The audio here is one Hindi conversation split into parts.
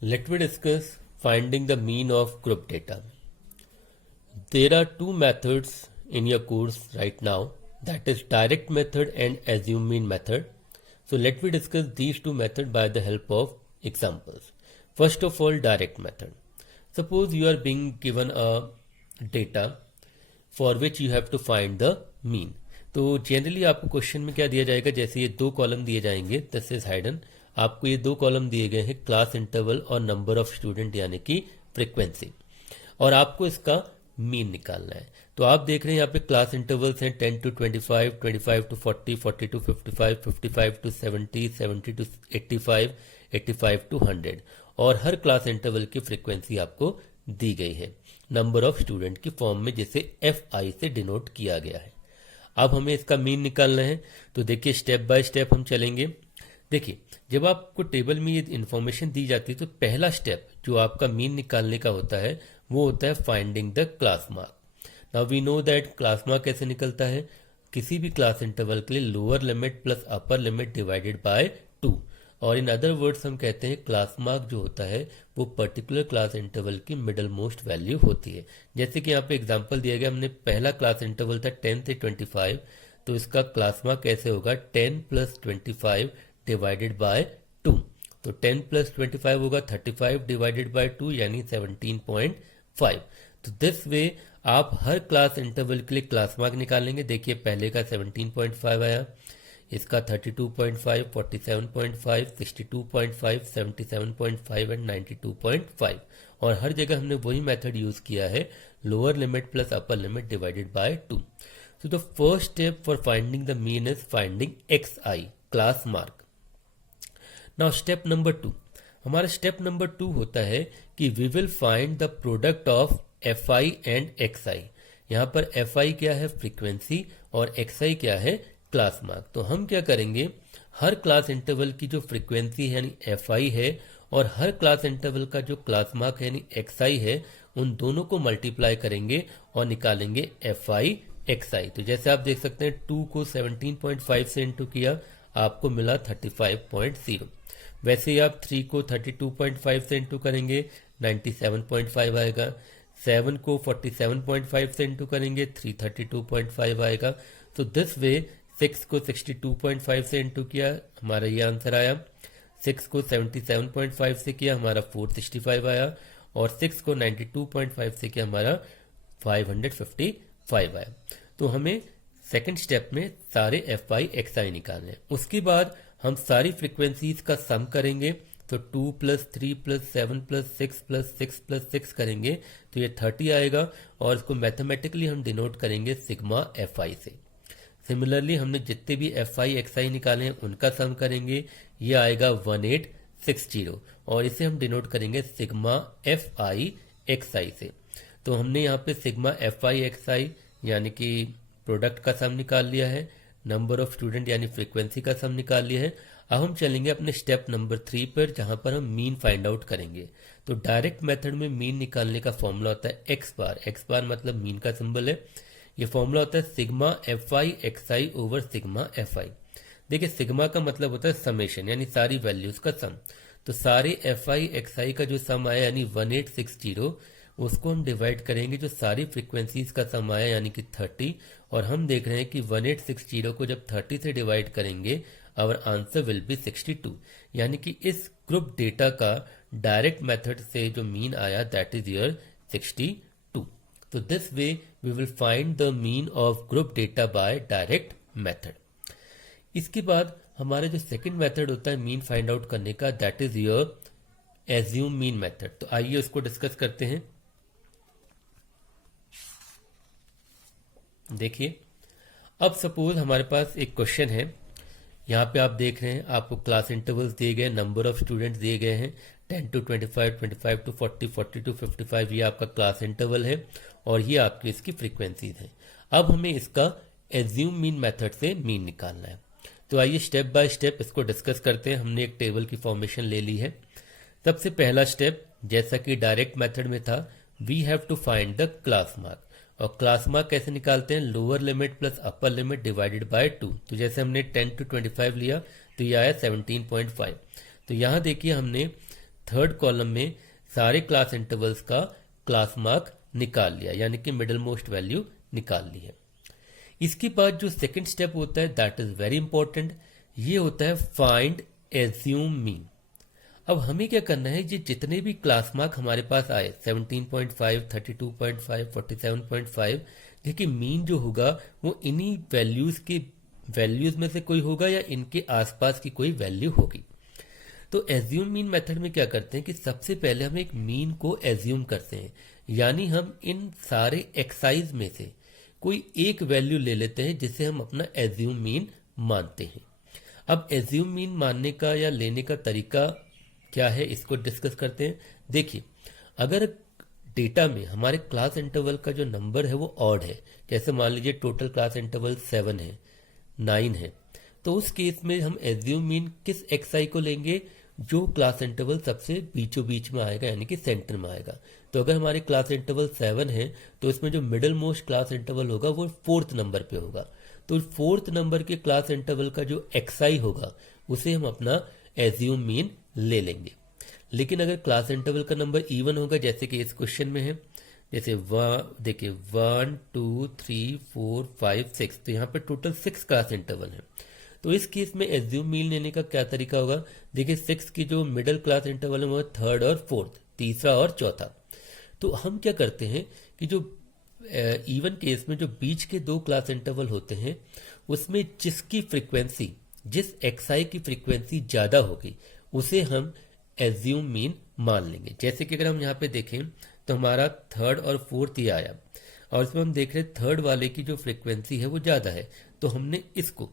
Let me discuss finding the mean of group data. There are two methods in your course right now, that is direct method and assume mean method. So let me discuss these two methods by the help of examples. First of all, direct method. Suppose you are being given a data for which you have to find the mean. तो जनरली आपको क्वेश्चन में क्या दिया जाएगा, जैसे ये दो कॉलम दिए जाएंगे, दिस इज हाइडन. आपको ये दो कॉलम दिए गए हैं, क्लास इंटरवल और नंबर ऑफ स्टूडेंट यानी कि फ्रीक्वेंसी, और आपको इसका मीन निकालना है. तो आप देख रहे हैं यहाँ पे क्लास इंटरवल्स हैं 10 to 25, 25 to 40, 40 to 55, 55 to 70, 70 to 85, 85 to 100, और हर क्लास इंटरवल की फ्रीक्वेंसी आपको दी गई है नंबर ऑफ स्टूडेंट की फॉर्म में, जिसे FI से डिनोट किया गया है. अब हमें इसका मीन निकालना है. तो देखिए स्टेप बाय स्टेप हम चलेंगे. देखिए जब आपको टेबल में ये इन्फॉर्मेशन दी जाती है तो पहला स्टेप जो आपका मीन निकालने का होता है वो होता है finding the class mark. Now we know that class mark कैसे निकलता है. किसी भी क्लास इंटरवल के लिए lower limit plus upper limit divided by 2, और इन अदर वर्ड्स हम कहते हैं क्लास मार्क जो होता है वो पर्टिकुलर क्लास इंटरवल की मिडल मोस्ट वैल्यू होती है. जैसे कि यहाँ पे एग्जांपल दिया गया, हमने पहला क्लास इंटरवल था 10 से 25, तो इसका क्लास मार्क कैसे होगा 10 प्लस 25 डिवाइडेड बाय 2. तो 10 प्लस 25 होगा 35 डिवाइडेड बाय 2 यानी 17.5. तो दिस वे आप हर क्लास इंटरवल के लिए क्लास मार्क निकालेंगे. देखिए पहले का 17.5 आया, इसका 32.5, 47.5, 62.5, 77.5 एंड 92.5, और हर जगह हमने वही मेथड यूज किया है, lower limit plus upper limit divided by 2. So the first step for finding the mean is finding XI class mark. Now step number 2. हमारा स्टेप नंबर 2 होता है कि we will find the product of FI and XI. यहाँ पर FI क्या है, फ्रीक्वेंसी, और XI क्या है, क्लास मार्क. तो हम क्या करेंगे, हर क्लास इंटरवल की जो फ्रीक्वेंसी है यानी FI है और हर क्लास इंटरवल का जो क्लास मार्क है यानी XI है, उन दोनों को मल्टीप्लाई करेंगे और निकालेंगे FI XI. तो जैसे आप देख सकते हैं 2 को 17.5 से इंटू किया, आपको मिला 35.0. वैसे ही आप 3 को 32.5 से इंटू करेंगे 97.5 आएगा. 7 को 47.5 से इंटू करेंगे 332.5 आएगा. तो दिस वे 6 को 62.5 से इंटू किया, हमारा ये आंसर आया. 6 को 77.5 से किया, हमारा 465 आया, और 6 को 92.5 से किया, हमारा 555 आया. तो हमें सेकंड स्टेप में सारे FI XI निकालने हैं. उसके बाद हम सारी फ्रीक्वेंसीज का सम करेंगे. तो 2 plus 3 plus 7 plus 6 plus 6 plus 6 करेंगे तो ये 30 आएगा, और इसको मैथमेटिकली हम डिनोट करेंगे सिग्मा FI से. सिमिलरली हमने जितने भी FI XI निकाले हैं उनका सम करेंगे, ये आएगा 1860, और इसे हम डिनोट करेंगे सिग्मा FI XI से. तो हमने यहाँ पे सिग्मा FI XI यानी कि प्रोडक्ट का सम निकाल लिया है, नंबर ऑफ स्टूडेंट यानी फ्रीक्वेंसी का सम निकाल लिया है. अब हम चलेंगे अपने स्टेप नंबर 3 पर, जहां पर हम मीन फाइंड आउट करेंगे. तो डायरेक्ट मेथड में मीन निकालने का फॉर्मूला होता है x बार. x बार मतलब मीन का सिंबल है. ये फॉर्मूला होता है sigma FI XI over sigma FI. देखिए सिग्मा का मतलब होता है समेशन यानी सारी वैल्यूज का सम. तो सारे FI XI का जो सम आया यानी 1860, उसको हम डिवाइड करेंगे जो सारी फ्रीक्वेंसीज का सम आया यानी कि 30, और हम देख रहे हैं कि 1860 को जब 30 से डिवाइड करेंगे आवर आंसर विल बी 62. यानी कि इस ग्रुप डेटा का डायरेक्ट मेथड से जो मीन आया दैट इज योर 62. तो this way we will find the mean of group data by direct method. इसके बाद हमारा जो सेकंड मेथड होता है मीन फाइंड आउट करने का, that is your assume mean method. तो आइए उसको डिस्कस करते हैं. देखिए अब सपोज हमारे पास एक क्वेश्चन है. यहाँ पे आप देख रहे हैं आपको क्लास इंटरवल्स दिए गए, नंबर ऑफ स्टूडेंट्स दिए गए हैं 10 to 25, 25 to 40, 40 to 55, ये आपका क्लास इंटरवल है, और ये आपकी इसकी फ्रीक्वेंसीज हैं. अब हमें इसका एज्यूम मीन मेथड से मीन निकालना है. तो आइए स्टेप बाय स्टेप इसको डिस्कस करते हैं. हमने एक टेबल की फॉर्मेशन ले ली है. सबसे पहला स्टेप जैसा कि डायरेक्ट मेथड में था, we have to find the class mark. और क्लास मार्क कैसे निकालते हैं, lower limit plus upper limit divided by 2. तो जैसे हमने 10 to 25 लिया तो ये आया 17.5. तो यहाँ देखिए हमने थर्ड कॉलम में सारे क्लास इंटरवल्स का क्लास मार्क निकाल लिया, यानी कि मिडल मोस्ट वैल्यू निकाल ली है। इसके बाद जो सेकंड स्टेप होता है दैट इज वेरी इंपॉर्टेंट, ये होता है फाइंड एज्यूम मीन। अब हमें क्या करना है, ये जितने भी क्लास मार्क हमारे पास आए 17.5, 32.5, 47.5, देखिए मीन जो होगा वो इन्हीं वैल्यूज में से कोई होगा या इनके आसपास की कोई वैल्यू होगी। तो एज्यूम मीन मेथड में क्या करते हैं कि सबसे पहले हम एक मीन को एज्यूम करते हैं, यानी हम इन सारे एक्साइज में से कोई एक वैल्यू ले लेते हैं जिसे हम अपना एज्यूम मीन मानते हैं। अब एज्यूम मीन मानने का या लेने का तरीका क्या है, इसको डिस्कस करते हैं। देखिए, अगर डेटा में हमारे क्लास इंटरवल का जो नंबर है वो ऑड है, जैसे मान लीजिए टोटल क्लास इंटरवल 7 है, 9 है, तो उस केस में हम एज्यूम मीन किस एक्सआई को लेंगे, जो क्लास इंटरवल सबसे बीचों बीच में आएगा, यानी कि सेंटर में आएगा। तो अगर हमारे क्लास इंटरवल 7 है तो इसमें जो मिडल मोस्ट क्लास इंटरवल होगा वो 4th नंबर पे होगा। तो 4th नंबर के क्लास इंटरवल का जो एक्सआई होगा उसे हम अपना एज्यूम मीन ले लेंगे। लेकिन अगर क्लास इंटरवल का नंबर इवन होगा, जैसे कि इस क्वेश्चन में है, जैसे देखिए 1 2 3 4 5 6, तो यहाँ पे टोटल 6 क्लास इंटरवल है। तो इस केस में एज्यूम मीन लेने का क्या तरीका होगा, देखिए 6 की जो मिडिल क्लास इंटरवल है वो 3rd और 4th, तीसरा और चौथा। तो हम क्या करते हैं कि जो इवन केस में जो बीच के 2 क्लास इंटरवल होते हैं उसमें जिसकी फ्रीक्वेंसी, जिस एक्सआई की फ्रीक्वेंसी ज्यादा होगी उसे हम एज्यूम मीन मान लेंगे। जैसे कि अगर हम यहाँ पे देखें तो हमारा 3rd और 4th ये आया, और इसमें हम देख रहे हैं 3rd वाले की जो फ्रीक्वेंसी है वो ज्यादा है, तो हमने इसको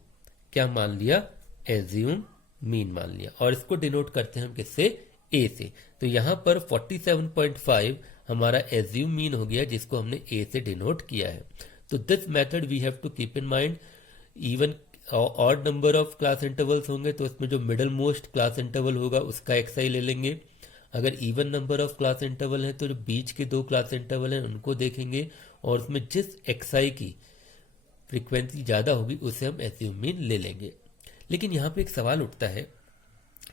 क्या मान लिया, एज्यूम मीन मान लिया, और इसको डिनोट करते हैं हम किससे, ए से। तो यहां पर 47.5 हमारा एज्यूम मीन हो गया, जिसको हमने ए से डिनोट किया है। तो this method we have to keep in mind. Even odd number of class intervals होंगे तो इसमें जो मिडल मोस्ट क्लास इंटरवल होगा उसका एक्सआई ले लेंगे। अगर even number of class interval है तो जो बीच के 2 क्लास इंटरवल हैं उनको देखेंगे, और उसमें जिस एक्सआई की फ्रीक्वेंसी ज्यादा होगी उसे हम एज्यूम मीन ले लेंगे। लेकिन यहाँ पे एक सवाल उठता है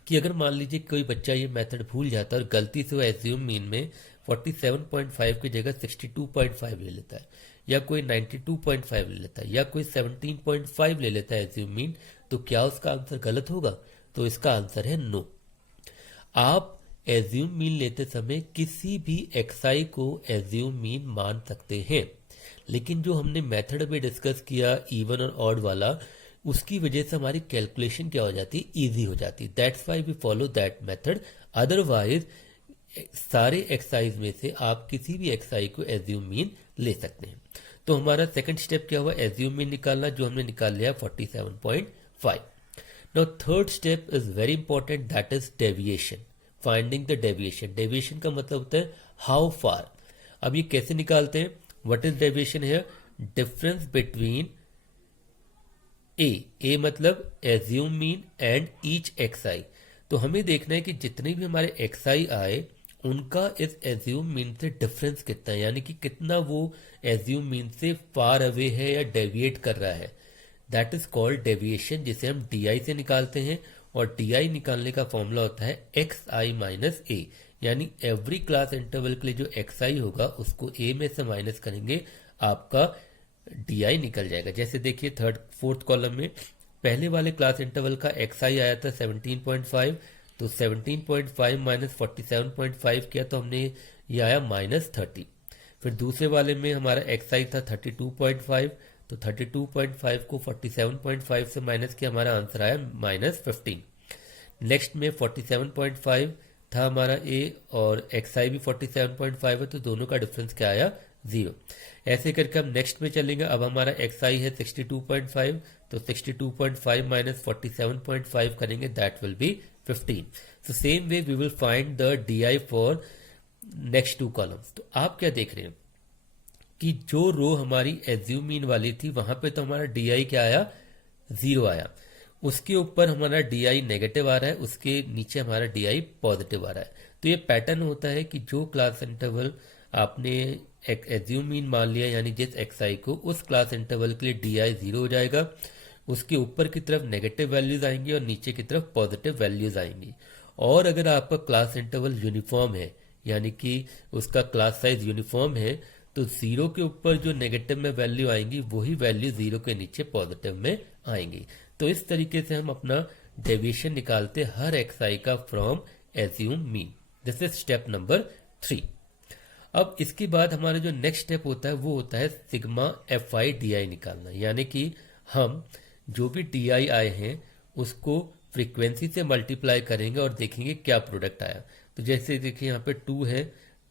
कि अगर मान लीजिए कोई बच्चा ये मेथड भूल जाता है और गलती से वो एज्यूम मीन में 47.5 की जगह 62.5 ले लेता है, या कोई 92.5 ले लेता है, या कोई 17.5 ले लेता है एज्यूम मीन, तो क्या उसका आंसर गलत होगा? तो इसका आंसर है नो। आप एज्यूम मीन लेते समय किसी भी एक्सआई को एज्यूम मीन मान सकते हैं, लेकिन जो हमने मेथड में डिस्कस किया इवन और ऑड वाला, उसकी वजह से हमारी कैलकुलेशन क्या हो जाती, इजी हो जाती। That's why we follow that method. Otherwise सारे एक्सआईज में से आप किसी भी एक्सआई को एज्यूम मीन ले सकते हैं। तो हमारा सेकंड स्टेप क्या हुआ, एज्यूम मीन निकालना, जो हमने निकाल लिया 47.5। Now third step is very important, that is deviation, finding the deviation. Deviation का मतलब होता है हाउ फार। अब ये कैसे निकालते हैं, व्हाट इज डेविएशन है, डिफरेंस बिटवीन ए मतलब assume mean and each XI. तो हमें देखना है कि जितने भी हमारे एक्सआई आए उनका इस एज्यूम मीन से डिफरेंस कितना है, यानी कि कितना वो एज्यूम मीन से फार अवे है या डेविएट कर रहा है। दैट इज कॉल्ड डेविएशन, जिसे हम डीआई से निकालते हैं, और डीआई निकालने का फॉर्मूला होता है एक्स आई माइनस ए, यानी एवरी क्लास इंटरवल के लिए जो एक्सआई होगा उसको ए में से माइनस करेंगे, आपका डीआई निकल जाएगा। जैसे देखिए 4th कॉलम में पहले वाले क्लास इंटरवल का एक्सआई आया था 17.5, तो 17.5 माइनस 47.5 किया तो हमने ये आया -30। फिर दूसरे वाले में हमारा एक्सआई था 32.5, तो 32.5 को 47.5 से माइनस किया, हमारा आंसर आया -15। नेक्स्ट में 47.5 था हमारा ए, और एक्सआई भी 47.5 है, तो दोनों का डिफरेंस क्या आया, 0। ऐसे करके हम नेक्स्ट में चलेंगे। अब हमारा एक्सआई है 62.5, तो 62.5 माइनस 47.5 करेंगे, that will be 15। So same way we will find the DI for next 2 columns. तो आप क्या देख रहे हैं कि जो रो हमारी एज्यूम मीन वाली थी वहां पे तो हमारा डीआई क्या आया, 0 आया, उसके ऊपर हमारा डीआई नेगेटिव आ रहा है, उसके नीचे हमारा डीआई पॉजिटिव आ रहा है। तो ये पैटर्न होता है कि जो क्लास इंटरवल आपने एज्यूम मीन मान लिया, यानी जिस एक्सआई को, उस क्लास इंटरवल के लिए डीआई 0 हो जाएगा, उसके ऊपर की तरफ नेगेटिव वैल्यूज आएंगी और नीचे की तरफ पॉजिटिव वैल्यूज आएंगी। और अगर आपका क्लास इंटरवल यूनिफॉर्म है यानी कि उसका क्लास साइज यूनिफॉर्म है तो जीरो के ऊपर जो नेगेटिव में वैल्यू आएंगी वही वैल्यू जीरो के नीचे पॉजिटिव में आएंगी। तो इस तरीके से हम अपना डेविएशन निकालते हर xi का from assume mean. This is step number 3। अब इसके बाद हमारा जो नेक्स्ट स्टेप होता है वो होता है सिग्मा fi di निकालना, यानी कि हम जो भी di आए हैं उसको फ्रीक्वेंसी से मल्टीप्लाई करेंगे और देखेंगे क्या प्रोडक्ट आया। तो जैसे देखिए यहाँ पे 2 है,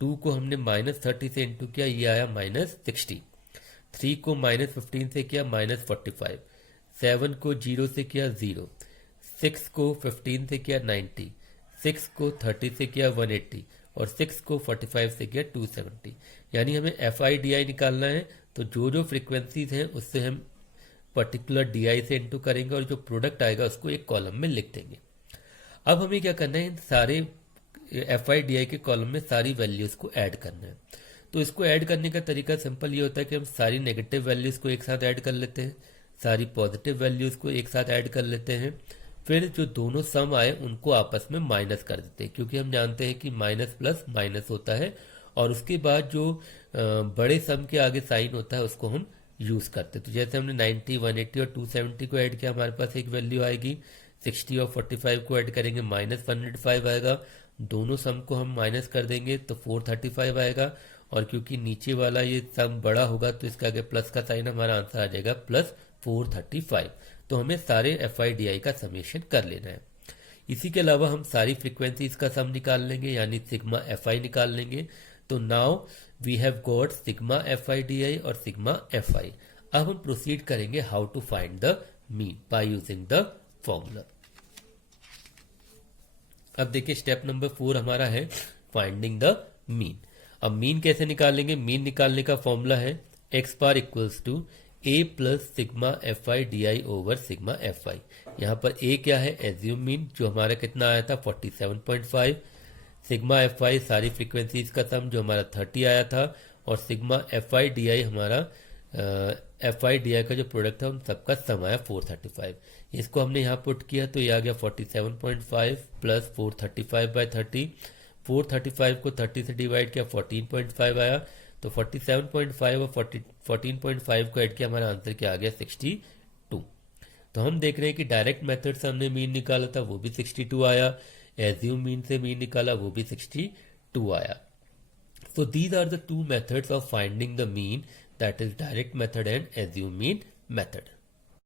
2 को हमने -30 से इंटू किया, ये आया -60। 3 को -15 से किया -45। 7 को 0 से किया 0। 6 को 15 से किया 90। 6 को 30 से किया 180 और 6 को 45 से किया 270। यानी हमें FIDI निकालना है। तो जो जो फ्रीक्वेंसीज हैं उससे हम पर्टिकुलर DI से इंटू करेंगे और जो प्रोडक्ट आएगा उसको एक कॉलम में लिख देंगे। अब हमें क्या करना है, इन सारे FIDI के कॉलम में सारी वैल्यूज को ऐड करना है। तो इसको ऐड करने का तरीका सिंपल ये होता है कि हम सारी नेगेटिव वैल्यूज को एक साथ ऐड कर लेते हैं, सारी पॉजिटिव वैल्यूज को एक साथ ऐड कर लेते हैं, फिर जो दोनों सम आए उनको आपस में माइनस कर देते हैं, क्योंकि हम जानते हैं कि माइनस प्लस माइनस होता है। और उसके बाद जो बड़े सम के आगे साइन होता है उसको हम यूज करते हैं। तो जैसे हमने 90, 180 और 270 को ऐड किया, हमारे पास एक वैल्यू आएगी। 60 और 45 को ऐड करेंगे, -105 आएगा। दोनों सम को हम माइनस कर देंगे तो 435 आएगा। और क्योंकि नीचे वाला ये सम बड़ा होगा तो इसके आगे प्लस का साइन, हमारा आंसर आ जाएगा +435। तो हमें सारे FIDI का समेशन कर लेना है। इसी के अलावा हम सारी फ्रीक्वेंसीज का सम निकाल लेंगे, यानी सिग्मा FI निकाल लेंगे। तो now we have got sigma FIDI और सिग्मा FI। अब हम प्रोसीड करेंगे how to find the mean by using the formula. अब देखिए स्टेप नंबर 4 हमारा है फाइंडिंग द मीन। अब मीन कैसे निकालेंगे? मीन निकालने का फॉर्मूला है x bar equals to a plus sigma FIDI over sigma FI। यहाँ पर a क्या है? एज्यूम मीन, जो हमारा कितना आया था 47.5। सिग्मा FI सारी फ्रीक्वेंसीज का सम जो हमारा 30 आया था। और सिग्मा FIDI हमारा FIDI का जो प्रोडक्ट था उन सबका सम आया 435। इसको हमने यहाँ पुट किया तो ये आ गया 47.5 प्लस 435/30। 435 को 30 से डिवाइड किया 14.5 आया। तो 47.5 और 14.5 को ऐड किया, हमारा आंसर क्या आ गया 62। तो हम देख रहे हैं कि डायरेक्ट मेथड से हमने मीन निकाला था वो भी 62 आया, एज्यूम मीन से मीन निकाला वो भी 62 आया। So these are the two methods of finding the mean, that is direct method and assume mean method.